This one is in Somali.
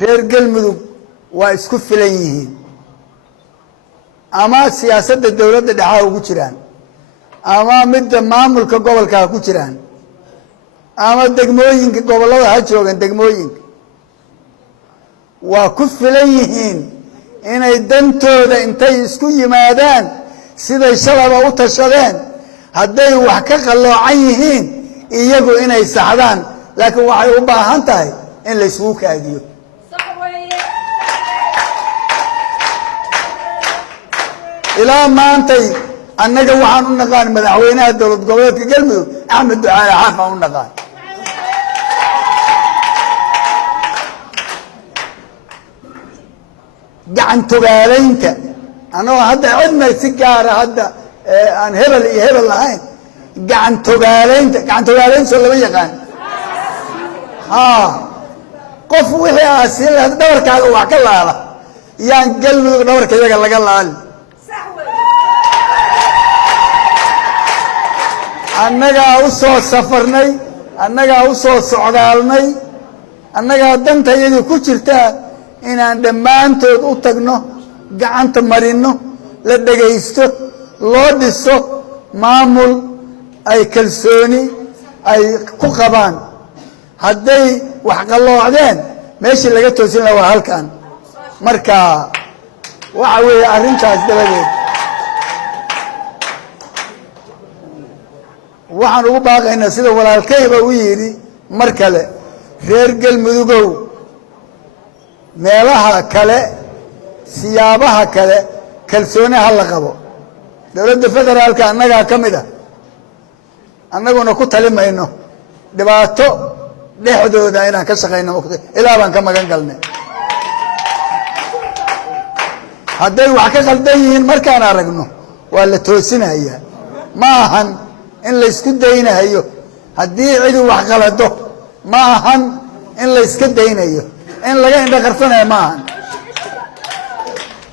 reer galmudug waa isku filan yihiin ama siyaasadda dawladda dhexe ugu jiraan ama midda maamulka gobolka ku jiraan ama degmooyinka gobollada ha joogan degmooyinka waa ku filan yihiin inay dantooda intay isku yimaadaan siday shalaba u tashadeen hadday wax ka qalloocan yihiin iyagu inay saxdaan laakiin waxay u baahan tahay in la isugu kaadiyo ilaa maantay annaga waxaan u naqaan madaxweynaha dowlad goboleedka galmudug axmed ducaale xaaf aan u naqaan gacan togaalaynta annagoo hadda cidna si gaara hadda aan hebel iyo hebel lahayn gacan togaalaynta soo lama yaqaan qof wixii aa siin lahayd dhabarkaaga wax ka laala yaan galmudug dhabarka iyaga laga laali annagaa u soo safarnay annagaa u soo socdaalnay annagaa danta iyadii ku jirtaa inaan dhammaantood u tagno gacanta marino la dhegaysto loo dhiso maamul ay kalsooni ay ku qabaan hadday wax qalloocdeen meeshii laga toosin laha waa halkan marka waxa weeye arrintaas dabadeed waxaan ugu baaqaynaa sida walaalkayba u yidhi mar kale reer galmudugow meelaha kale siyaabaha kale kalsooni ha la qabo dowladda federaalka annagaa ka mid ah annaguna ku tali mayno dhibaato dhexdooda inaan ka shaqayno ilaa baan ka magan galnay hadday wax ka qaldan yihiin markaan aragno waa la toosinayaa ma ahan in la isku daynayo haddii cidi wax qalado ma ahan in la iska daynayo in laga indho qarsanayo ma ahan